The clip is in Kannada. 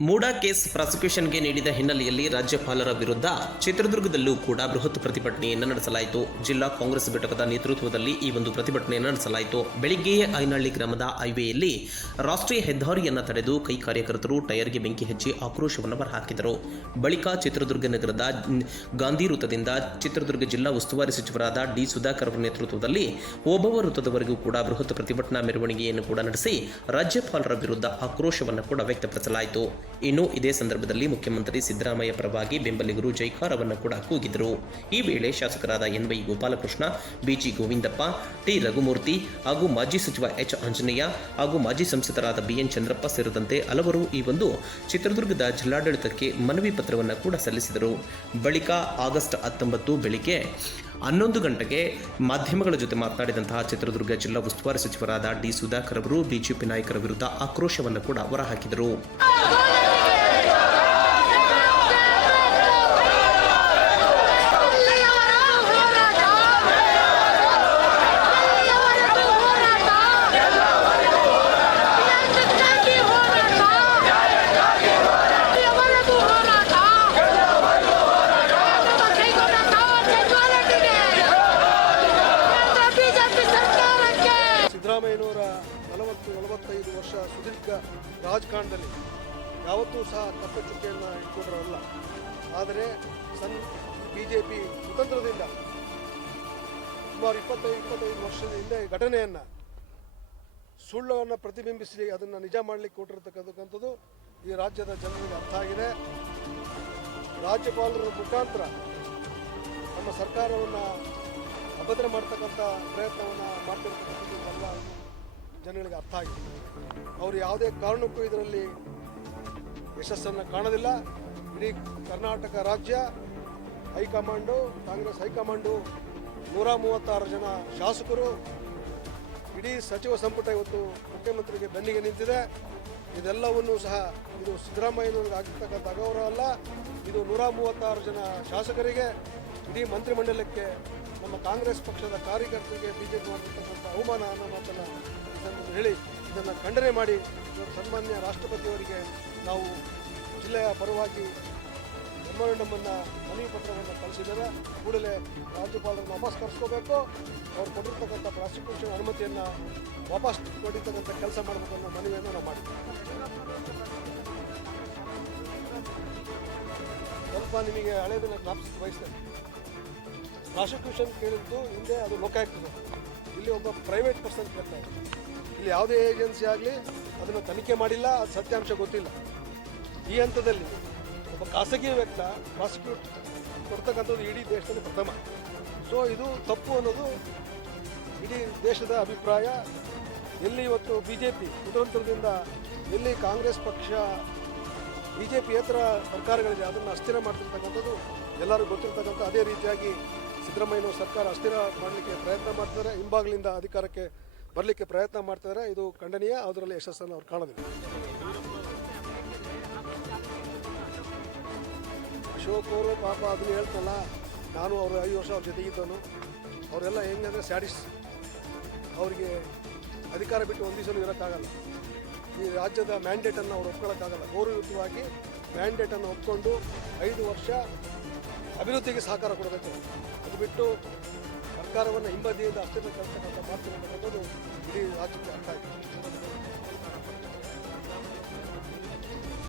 ಮೂಡಾ ಕೇಸ್ ಪ್ರಾಸಿಕ್ಯೂಷನ್ಗೆ ನೀಡಿದ ಹಿನ್ನೆಲೆಯಲ್ಲಿ ರಾಜ್ಯಪಾಲರ ವಿರುದ್ಧ ಚಿತ್ರದುರ್ಗದಲ್ಲೂ ಕೂಡ ಬೃಹತ್ ಪ್ರತಿಭಟನೆಯನ್ನು ನಡೆಸಲಾಯಿತು. ಜಿಲ್ಲಾ ಕಾಂಗ್ರೆಸ್ ಘಟಕದ ನೇತೃತ್ವದಲ್ಲಿ ಈ ಒಂದು ಪ್ರತಿಭಟನೆಯನ್ನು ನಡೆಸಲಾಯಿತು. ಬೆಳಿಗ್ಗೆಯೇ ಐನಹಳ್ಳಿ ಗ್ರಾಮದ ಹೈವೇಯಲ್ಲಿ ರಾಷ್ಟ್ರೀಯ ಹೆದ್ದಾರಿಯನ್ನು ತಡೆದು ಕೈ ಕಾರ್ಯಕರ್ತರು ಟೈರ್ಗೆ ಬೆಂಕಿ ಹಚ್ಚಿ ಆಕ್ರೋಶವನ್ನು ಹೊರಹಾಕಿದರು. ಬಳಿಕ ಚಿತ್ರದುರ್ಗ ನಗರದ ಗಾಂಧಿ ವೃತ್ತದಿಂದ ಚಿತ್ರದುರ್ಗ ಜಿಲ್ಲಾ ಉಸ್ತುವಾರಿ ಸಚಿವರಾದ ಡಿ. ಸುಧಾಕರ್ ಅವರ ನೇತೃತ್ವದಲ್ಲಿ ಓಬವ್ವ ವೃತ್ತದವರೆಗೂ ಕೂಡ ಬೃಹತ್ ಪ್ರತಿಭಟನಾ ಮೆರವಣಿಗೆಯನ್ನು ಕೂಡ ನಡೆಸಿ ರಾಜ್ಯಪಾಲರ ವಿರುದ್ಧ ಆಕ್ರೋಶವನ್ನು ಕೂಡ ವ್ಯಕ್ತಪಡಿಸಲಾಯಿತು. ಇನ್ನು ಇದೇ ಸಂದರ್ಭದಲ್ಲಿ ಮುಖ್ಯಮಂತ್ರಿ ಸಿದ್ದರಾಮಯ್ಯ ಪರವಾಗಿ ಬೆಂಬಲಿಗರು ಜೈಕಾರವನ್ನು ಕೂಡ ಕೂಗಿದರು. ಈ ವೇಳೆ ಶಾಸಕರಾದ ಎನ್.ವೈ. ಗೋಪಾಲಕೃಷ್ಣ, ಬಿ.ಜಿ. ಗೋವಿಂದಪ್ಪ, ಟಿ. ರಘುಮೂರ್ತಿ ಹಾಗೂ ಮಾಜಿ ಸಚಿವ ಎಚ್. ಆಂಜನೇಯ ಹಾಗೂ ಮಾಜಿ ಸಂಸದರಾದ ಬಿ.ಎನ್. ಚಂದ್ರಪ್ಪ ಸೇರಿದಂತೆ ಹಲವರು ಈ ಒಂದು ಚಿತ್ರದುರ್ಗದ ಜಿಲ್ಲಾಡಳಿತಕ್ಕೆ ಮನವಿ ಪತ್ರವನ್ನು ಕೂಡ ಸಲ್ಲಿಸಿದರು. ಬಳಿಕ ಆಗಸ್ಟ್ 19 ಬೆಳಿಗ್ಗೆ 11 ಗಂಟೆಗೆ ಮಾಧ್ಯಮಗಳ ಜೊತೆ ಮಾತನಾಡಿದಂತಹ ಚಿತ್ರದುರ್ಗ ಜಿಲ್ಲಾ ಉಸ್ತುವಾರಿ ಸಚಿವರಾದ ಡಿ. ಸುಧಾಕರ್ ಅವರು ಬಿಜೆಪಿ ನಾಯಕರ ವಿರುದ್ಧ ಆಕ್ರೋಶವನ್ನು ಕೂಡ ಹೊರಹಾಕಿದರು. ಸಿದ್ದರಾಮಯ್ಯನವರ 40-45 ವರ್ಷ ಸುದೀರ್ಘ ರಾಜಕಾರಣದಲ್ಲಿ ಯಾವತ್ತೂ ಸಹ ತಪ್ಪ ಚುಕ್ಕೆಯನ್ನು ಇಟ್ಕೊಂಡ್ರಲ್ಲ. ಆದರೆ ಬಿಜೆಪಿ ಕುತಂತ್ರದಿಂದ ಸುಮಾರು 25 ವರ್ಷದ ಹಿಂದೆ ಘಟನೆಯನ್ನು ಸುಳ್ಳನ್ನು ಪ್ರತಿಬಿಂಬಿಸಿ ಅದನ್ನು ನಿಜ ಮಾಡಲಿಕ್ಕೆ ಕೊಟ್ಟಿರತಕ್ಕಂಥದ್ದು ಈ ರಾಜ್ಯದ ಜನರಿಗೆ ಅರ್ಥ ಆಗಿದೆ. ರಾಜ್ಯಪಾಲರ ಮುಖಾಂತರ ನಮ್ಮ ಸರ್ಕಾರವನ್ನು ಅಭದ್ರ ಮಾಡ್ತಕ್ಕಂಥ ಪ್ರಯತ್ನವನ್ನು ಮಾಡ್ತಿರ್ತಕ್ಕಂಥದ್ದು ಎಲ್ಲ ಜನಗಳಿಗೆ ಅರ್ಥ ಆಗಿದೆ. ಅವರು ಯಾವುದೇ ಕಾರಣಕ್ಕೂ ಇದರಲ್ಲಿ ಯಶಸ್ಸನ್ನು ಕಾಣೋದಿಲ್ಲ. ಇಡೀ ಕರ್ನಾಟಕ ರಾಜ್ಯ ಹೈಕಮಾಂಡು, ಕಾಂಗ್ರೆಸ್ ಹೈಕಮಾಂಡು, 136 ಜನ ಶಾಸಕರು, ಇಡೀ ಸಚಿವ ಸಂಪುಟ ಇವತ್ತು ಮುಖ್ಯಮಂತ್ರಿಗೆ ಬೆನ್ನಿಗೆ ನಿಂತಿದೆ. ಇದೆಲ್ಲವನ್ನೂ ಸಹ ಇದು ಸಿದ್ದರಾಮಯ್ಯನವ್ರಿಗೆ ಆಗಿರ್ತಕ್ಕಂಥ ಅಗೌರವ ಅಲ್ಲ. ಇದು 136 ಜನ ಶಾಸಕರಿಗೆ, ಇಡೀ ಮಂತ್ರಿಮಂಡಲಕ್ಕೆ, ನಮ್ಮ ಕಾಂಗ್ರೆಸ್ ಪಕ್ಷದ ಕಾರ್ಯಕರ್ತರಿಗೆ ಬಿಜೆಪಿ ಮಾಡಿರ್ತಕ್ಕಂಥ ಅವಮಾನ ಅನ್ನೋ ಮಾತನ್ನು ಇದನ್ನು ಹೇಳಿ ಇದನ್ನು ಖಂಡನೆ ಮಾಡಿ ಸನ್ಮಾನ್ಯ ರಾಷ್ಟ್ರಪತಿಯವರಿಗೆ ನಾವು ಜಿಲ್ಲೆಯ ಪರವಾಗಿ ಮೆಮೊರಂಡಮನ್ನು ಮನವಿ ಪತ್ರವನ್ನು ಕಳಿಸಿದ್ದೇವೆ. ಕೂಡಲೇ ರಾಜ್ಯಪಾಲರನ್ನು ವಾಪಸ್ ಕರೆಸ್ಕೋಬೇಕು. ಅವ್ರು ಕೊಟ್ಟಿರ್ತಕ್ಕಂಥ ಪ್ರಾಸಿಕ್ಯೂಷನ್ ಅನುಮತಿಯನ್ನು ವಾಪಸ್ ಕೊಟ್ಟಿರ್ತಕ್ಕಂಥ ಕೆಲಸ ಮಾಡಬೇಕನ್ನೋ ಮನವಿಯನ್ನು ನಾವು ಮಾಡಿದ್ದೇವೆ. ಸ್ವಲ್ಪ ನಿಮಗೆ ಹಳೆಯದನ್ನು ಜ್ಞಾಪಿಸಿ ಬಯಸ್ತೇನೆ. ಪ್ರಾಸಿಕ್ಯೂಷನ್ ಕೇಳಿದ್ದು ಹಿಂದೆ ಅದು ಲೋಕಾಯುಕ್ತದ, ಇಲ್ಲಿ ಒಬ್ಬ ಪ್ರೈವೇಟ್ ಪರ್ಸನ್ ಕೇಳ್ತಾರೆ. ಇಲ್ಲಿ ಯಾವುದೇ ಏಜೆನ್ಸಿ ಆಗಲಿ ಅದನ್ನು ತನಿಖೆ ಮಾಡಿಲ್ಲ, ಅದು ಸತ್ಯಾಂಶ ಗೊತ್ತಿಲ್ಲ. ಈ ಹಂತದಲ್ಲಿ ಒಬ್ಬ ಖಾಸಗಿ ವ್ಯಕ್ತ ಪ್ರಾಸಿಕ್ಯೂಟ್ ಕೊಡ್ತಕ್ಕಂಥದ್ದು ಇಡೀ ದೇಶದಲ್ಲಿ ಪ್ರಥಮ. ಸೊ ಇದು ತಪ್ಪು ಅನ್ನೋದು ಇಡೀ ದೇಶದ ಅಭಿಪ್ರಾಯ. ಎಲ್ಲಿ ಇವತ್ತು ಬಿಜೆಪಿ ಕುತಂತ್ರದಿಂದ ಎಲ್ಲಿ ಕಾಂಗ್ರೆಸ್ ಪಕ್ಷ ಬಿಜೆಪಿಯೇತರ ಸರ್ಕಾರಗಳಿದೆ ಅದನ್ನು ಅಸ್ಥಿರ ಮಾಡ್ತಿರ್ತಕ್ಕಂಥದ್ದು ಎಲ್ಲರಿಗೂ ಗೊತ್ತಿರ್ತಕ್ಕಂಥ. ಅದೇ ರೀತಿಯಾಗಿ ಸಿದ್ದರಾಮಯ್ಯನವರ ಸರ್ಕಾರ ಅಸ್ಥಿರ ಮಾಡಲಿಕ್ಕೆ ಪ್ರಯತ್ನ ಮಾಡ್ತಿದ್ದಾರೆ, ಹಿಂಭಾಗಲಿಂದ ಅಧಿಕಾರಕ್ಕೆ ಬರಲಿಕ್ಕೆ ಪ್ರಯತ್ನ ಮಾಡ್ತಿದ್ದಾರೆ. ಇದು ಖಂಡನೀಯ. ಅದರಲ್ಲಿ ಯಶಸ್ಸನ್ನು ಅವ್ರು ಕಾಣೋದಿಲ್ಲ. ಅಶೋಕ್ ಅವರು ಪಾಪ ಅದನ್ನು ಹೇಳ್ತಲ್ಲ, ನಾನು ಅವರು 5 ವರ್ಷ ಅವ್ರ ಜೊತೆಗಿದ್ದವನು. ಅವರೆಲ್ಲ ಹೆಂಗಂದರೆ ಸ್ಯಾಡಿಸ್, ಅವರಿಗೆ ಅಧಿಕಾರ ಬಿಟ್ಟು ಒಂದು ದಿವಸನೂ ಇರೋಕ್ಕಾಗಲ್ಲ. ಈ ರಾಜ್ಯದ ಮ್ಯಾಂಡೇಟನ್ನು ಅವ್ರು ಒಪ್ಕೊಳ್ಳೋಕ್ಕಾಗಲ್ಲ. ಗೌರವಯುತವಾಗಿ ಮ್ಯಾಂಡೇಟನ್ನು ಒಪ್ಕೊಂಡು 5 ವರ್ಷ ಅಭಿವೃದ್ಧಿಗೆ ಸಹಕಾರ ಕೊಡಬೇಕು. ಅದು ಬಿಟ್ಟು ಸರ್ಕಾರವನ್ನು ಹಿಂಬದಿಯಿಂದ ಅಸ್ಥಿರಗೊಳಿಸ್ತಕ್ಕಂಥ ಮಾತುಗಳು ಇಡೀ ರಾಜ್ಯಕ್ಕೆ ಅರ್ಥ ಆಗಿದೆ.